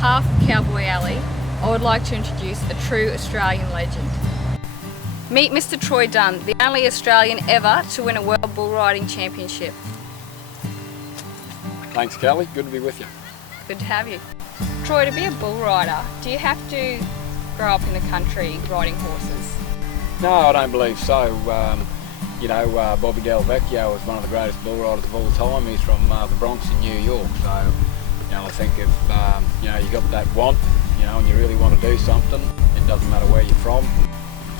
behalf of Cowboy Alley, I would like to introduce a true Australian legend. Meet Mr. Troy Dunn, the only Australian ever to win a World Bull Riding Championship. Thanks, Kelly. Good to be with you. Good to have you. Troy, to be a bull rider, do you have to grow up in the country riding horses? No, I don't believe so. Bobby Del Vecchio was one of the greatest bull riders of all time. He's from the Bronx in New York. So, I think if you got that want, and you really want to do something, it doesn't matter where you're from.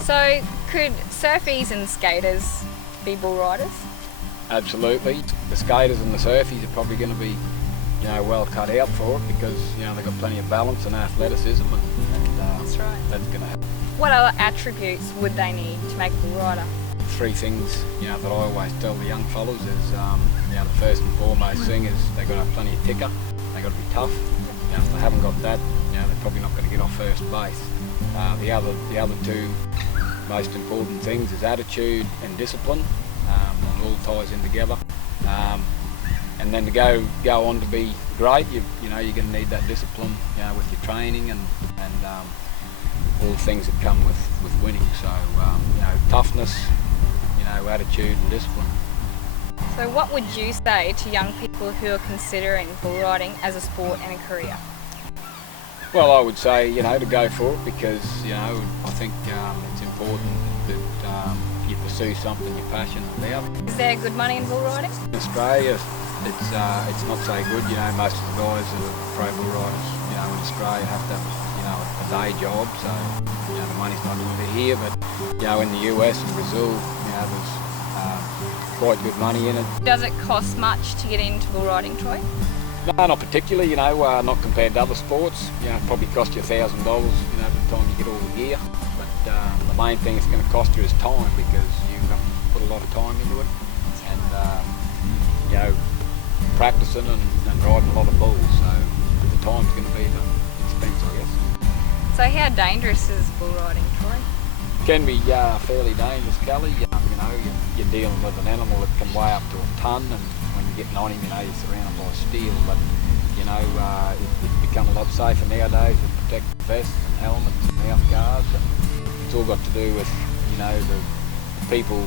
So, could surfies and skaters be bull riders? Absolutely. The skaters and the surfies are probably going to be, well cut out for it because, they've got plenty of balance and athleticism, and that's right. That's going to happen. What other attributes would they need to make a bull rider? Three things, that I always tell the young fellas is, the first and foremost thing is they've got to have plenty of ticker. They've got to be tough. If they haven't got that, they're probably not going to get off first base. The other two most important things is attitude and discipline. It all ties in together. And then to go on to be great, you're going to need that discipline, with your training and all the things that come with winning. So, toughness, attitude and discipline. So what would you say to young people who are considering bull riding as a sport and a career? Well, I would say, to go for it because, I think it's important that you pursue something you're passionate about. Is there good money in bull riding? In Australia, it's not so good. Most of the guys who are pro bull riders, in Australia have to have, a day job, so, the money's not really here. But, in the US and Brazil, there's quite good money in it. Does it cost much to get into bull riding, Troy? No, not particularly, not compared to other sports. It probably cost you $1,000, by the time you get all the gear. But the main thing it's going to cost you is time because you have to put a lot of time into it. And, practicing and riding a lot of bulls. So the time's going to be the expense, I guess. So how dangerous is bull riding, Troy? It can be fairly dangerous, Kelly. You're dealing with an animal that can weigh up to a ton, and when you're getting on him, you're surrounded by steel. But it's become a lot safer nowadays with protective vests and helmets and mouth guards, and it's all got to do with the people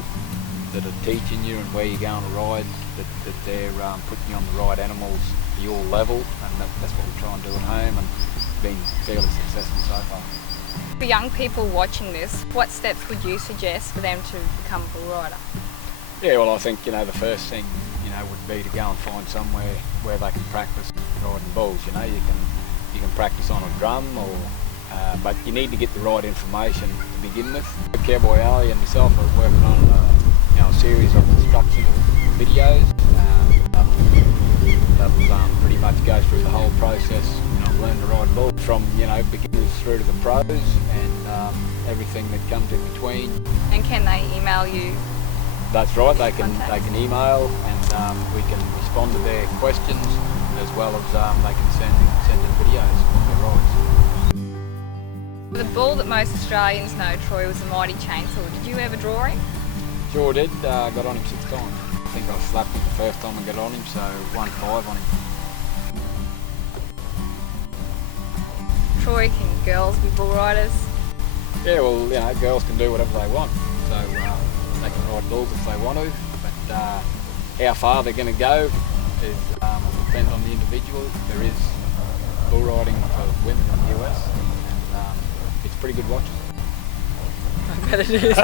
that are teaching you and where you're going to ride, that they're putting you on the right animals to your level, and that's what we try and do at home, and it's been fairly successful so far. For young people watching this, what steps would you suggest for them to become a bull rider? Yeah, well, I think, the first thing, would be to go and find somewhere where they can practice riding bulls. You can practice on a drum, but you need to get the right information to begin with. Cowboy Alley and myself are working on a series of instructional videos that pretty much go through the whole process, learn to ride bulls from, beginners through to the pros and everything that comes in between. And can they email you? That's right, they can email and we can respond to their questions as well as they can send in videos of their rides. The bull that most Australians know, Troy, was the mighty chainsaw. Did you ever draw him? Sure did, got on him 6 times. I think I slapped him the first time I got on him, so 1-5 on him. Troy, can girls be bull riders? Yeah, well, girls can do whatever they want. So they can ride bulls if they want to, but how far they're going to go is will depend on the individual. There is bull riding for women in the US, and it's pretty good watching. I bet it is.